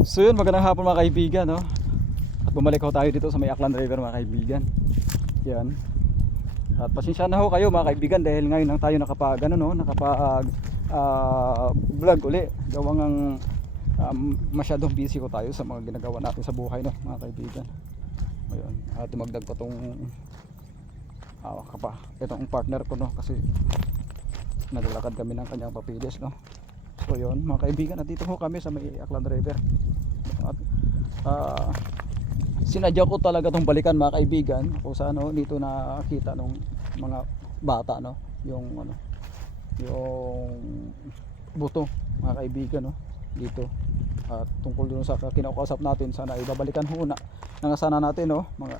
So yun, magandang hapon mga kaibigan, no? At bumalik ho tayo dito sa may Aklan River mga kaibigan. Yan. At pasensya na ho kayo mga kaibigan dahil ngayon lang tayo nakapag ano, no? Vlog uli. Gawang ang masyadong busy ko tayo sa mga ginagawa natin sa buhay, no mga kaibigan. Ayun. At dumagdag pa tong itong partner ko, no, kasi naglalakad kami ng kanyang papilis, no. So yun mga kaibigan, at dito ho kami sa may Aklan River. At sinadya ko talaga tong balikan mga kaibigan kung saan dito nakita nung mga bata, no, yung buto mga kaibigan, no, dito. At tungkol dun sa kinakausap natin, sana ibabalikan ho na sana natin, no, mga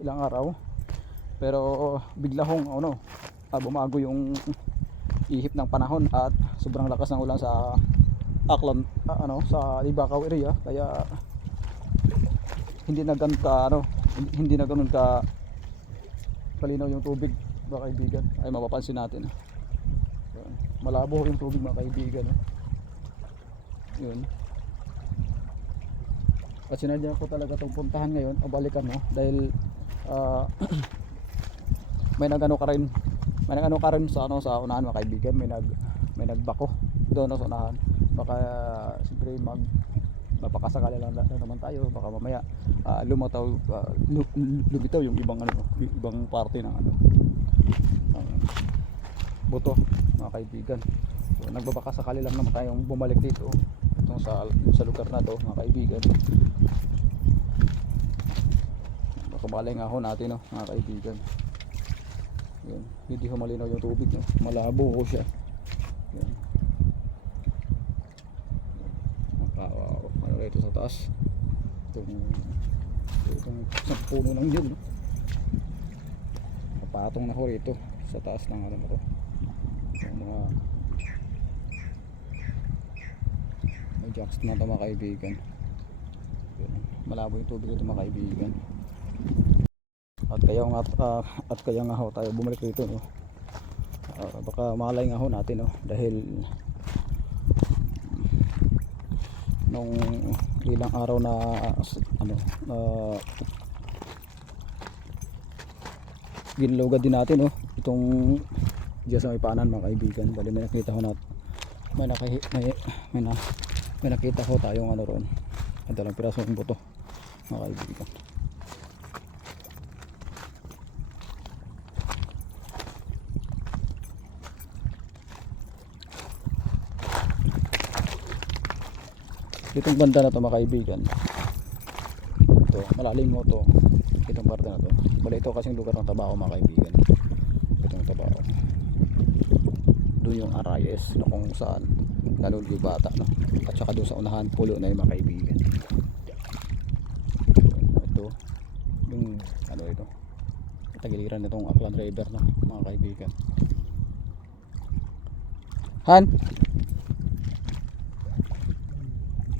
ilang araw. Pero bigla hong bumago yung ihip ng panahon at sobrang lakas ng ulan sa Aklan, sa Libakaw area, kaya hindi na ganoon ka kalinaw yung tubig mga kaibigan. Ay mapapansin natin, malabo yung tubig mga kaibigan, yun. At sinadya ko talaga itong puntahan ngayon o balikan, dahil may nagano ka rin sa sa unahan mga kaibigan, may nagbako doon sa unahan. Baka siyempre mapakasakali lang naman tayo, baka mamaya lumitaw yung ibang parte ng buto mga kaibigan. So nagbabakasakali lang naman tayong bumalik dito itong sa lugar na to mga kaibigan. Baka malay nga ho natin, mga kaibigan. Yan. Hindi ho malinaw yung tubig, malabo ho siya. Yan. Ito sa taas, itong isang puno ng yun, napatong na ho rito sa taas ng ito, yung mga may jacks na ito mga kaibigan. Yan. Malabo yung tubig ito mga kaibigan. At kaya nga ho tayo bumalik dito, baka malay nga ho natin, dahil nung ilang araw na ginlugad din natin, itong diyan sa may paanan mga kaibigan. Bali may nakita ho may nakita ho tayong roon, ang dalang piraso ng buto mga kaibigan. Itong banda na to mga kaibigan, ito malalim mo to, itong parte na to. Bali ito kasing lugar ng Tabaco mga kaibigan. Itong Tabaco, doon yung Arayes na kung saan nalulog yung bata, at saka doon sa unahan pulo na yung mga kaibigan. Ito yung ito tagiliran nitong Aklan River, mga kaibigan. Han,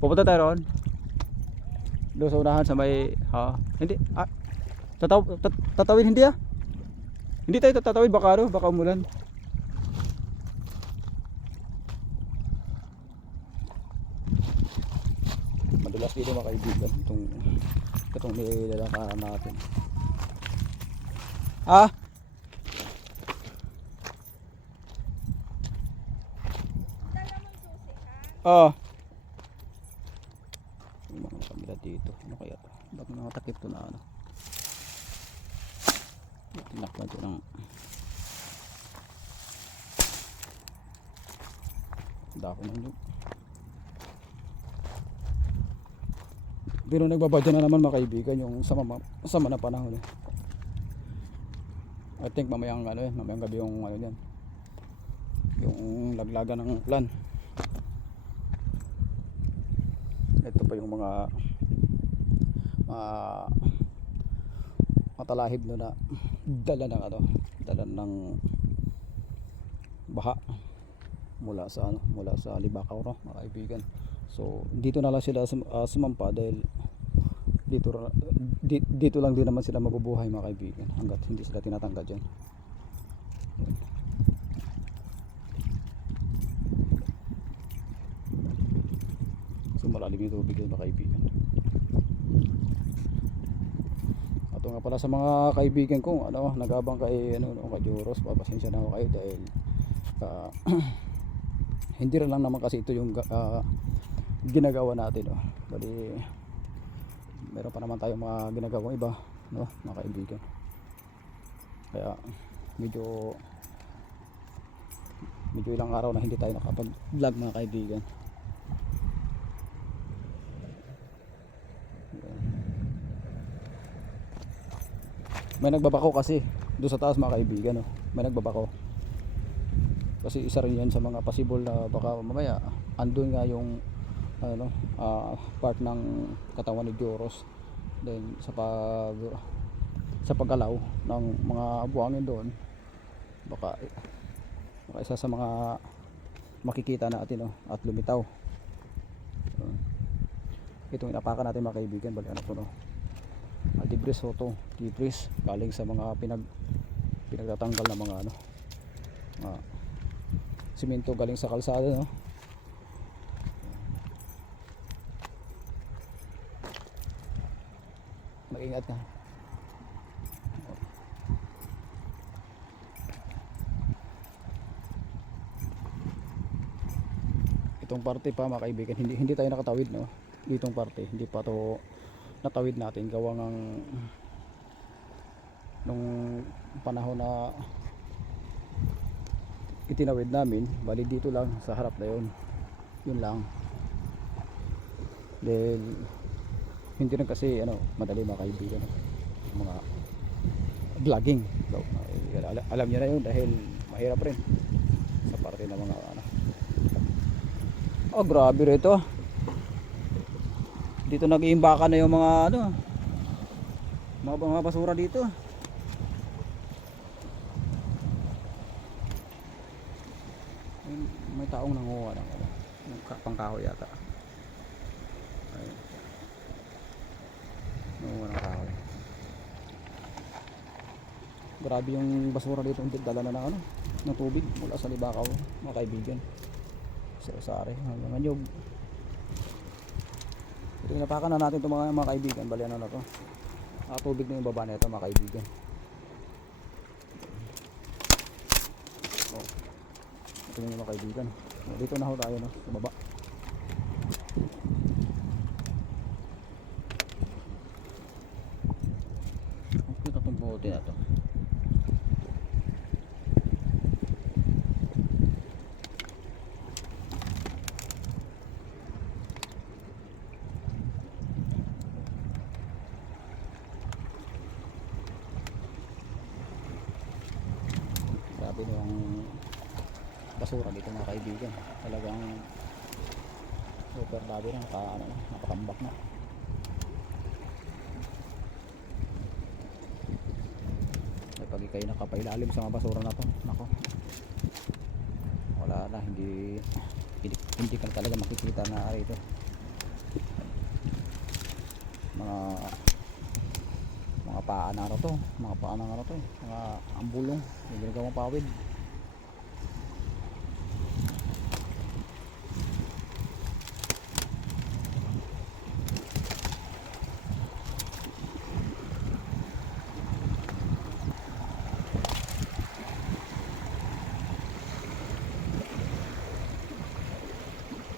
pupunta tayo roon doon sa unahan sa may hindi tatawid, hindi tayo tatawid, baka umulan. Madulas dito mga kaibigan itong nilalakaran natin. Mga kamera dito, kaya to, ba't mga takip to na tinakpan to ng dako ng nyug. Pero nagbabadya na naman mga kaibigan yung sama na panahon, I think mamayang gabi yung yung laglagan ng plan. Ito pa yung mga matalahib na dala ng baha mula sa Libakaw, mga kaibigan. So dito na lang sila sumampa dahil dito lang din naman sila mabubuhay mga kaibigan hanggat hindi sila tinatanggal dyan. So malalim yung tubig yun mga kaibigan. Ito nga pala sa mga kaibigan kong nagabang kay kay Joros, papasensya na ako kayo dahil hindi rin lang naman kasi ito yung ginagawa natin bali meron pa naman tayong mga ginagawang iba mga kaibigan, kaya medyo ilang araw na hindi tayo nakapag vlog mga kaibigan. May nagbabako kasi doon sa taas mga kaibigan may nagbabako kasi isa rin yan sa mga possible na baka mamaya andun nga yung part ng katawan ni Joros, then sa paggalaw ng mga buhangin doon baka isa sa mga makikita natin at lumitaw. Itong inapakan natin mga kaibigan, bali debris debris galing sa mga pinagtatanggal na mga simento galing sa kalsada mag-ingat ka. Itong parte pa mga kaibigan hindi tayo nakatawid ditong parte hindi pa to natawid natin gawa ng nung panahon na itinawid namin, bali dito lang sa harap na yun lang. Then hindi rin kasi madali mga kaibigan mga vlogging so, alam nyo na yun dahil mahirap rin sa parte ng mga grabe rito. Dito nag-iimbaka na yung mga mga basura dito. May taong nanguha ng pangkahoy yata. Ayun. Nanguha ng kahoy. Grabe yung basura dito, dala na ng tubig mula sa Libakaw mga kaibigan. Sa Sari hanggang Anyog. Ito inapakan na natin itong mga kaibigan, bali na to. Tubig na yung baba na ito mga kaibigan. Ito yung mga kaibigan. Dito na ho tayo sa baba. Okay, itong bote na to. Grabe na yung basura dito mga kaibigan, talagang super dami na napakambak na. Ay, pag kayo nakapailalim sa mga basura na to, nako, wala na, hindi ka talaga makikita na rito mga paa na to, mga ambulong yung ginagawang pawid.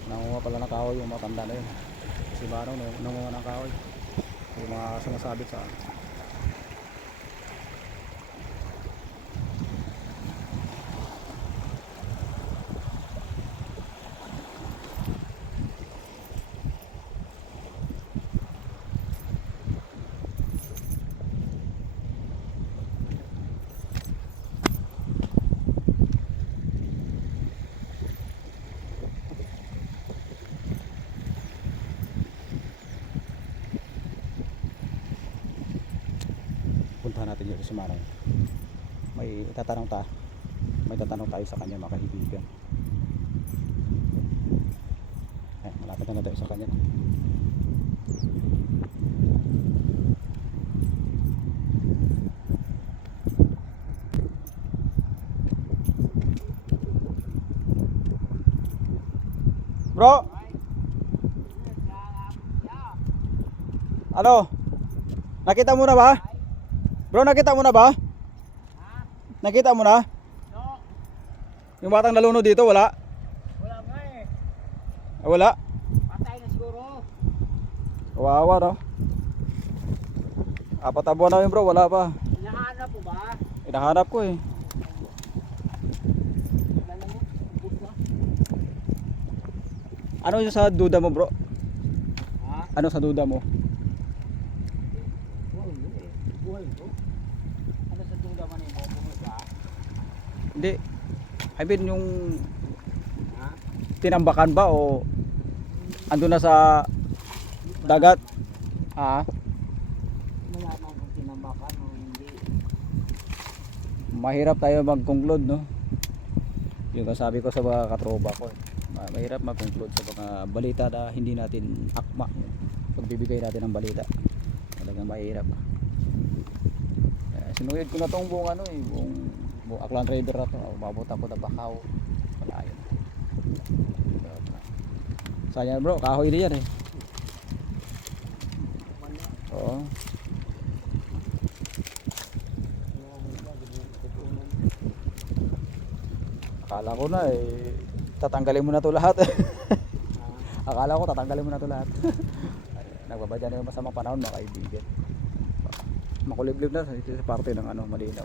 Nanguha pala ng kahoy yung matanda na yun, si Barong nanguha ng kahoy yung mga sumasabit sa puntahan natin dito si Marang. May tatanong tayo sa kanya mga kaibigan. Malapit na tayo sa kanya. Bro, Ano? Nakita mo na ba? Bro, nakita mo na ba? Nakita mo na? No, Yung batang nalunod dito, wala? wala nga eh. Ah, wala? Patay na siguro. Kawawa, no? 4 na buwan na yun, bro, wala pa. Hinahanap po ba? Hinahanap ko eh. Wala mo? Ubus na? Ano yung sa duda mo, bro? Ha? Ano sa duda mo? Buhay mo eh. Buhay mo? Ano sa duda man eh? Bumulog ba? Hindi. I mean yung Ha? tinambakan ba o ando na sa dagat? Ah, Malaman kung tinambakan o hindi. mahirap tayo mag-conclude, no? Yung sabi ko sa mga katropa ko, mahirap mag-conclude sa mga balita na hindi natin akma. Pagbibigay natin ng balita, talagang mahirap. Sinuyod ko na tong buong ano eh, buong Aklan River na to. Mabutan ko na Bakaw. Wala yun. Saan yan, bro? Kahoy din yan eh. Oo. Akala ko na eh, tatanggalin mo na to lahat. Akala ko tatanggalin mo na to lahat. Nagbabadya na yung masamang panahon, mga kaibigan. Makuliblib na sa parte ng ano, malinaw.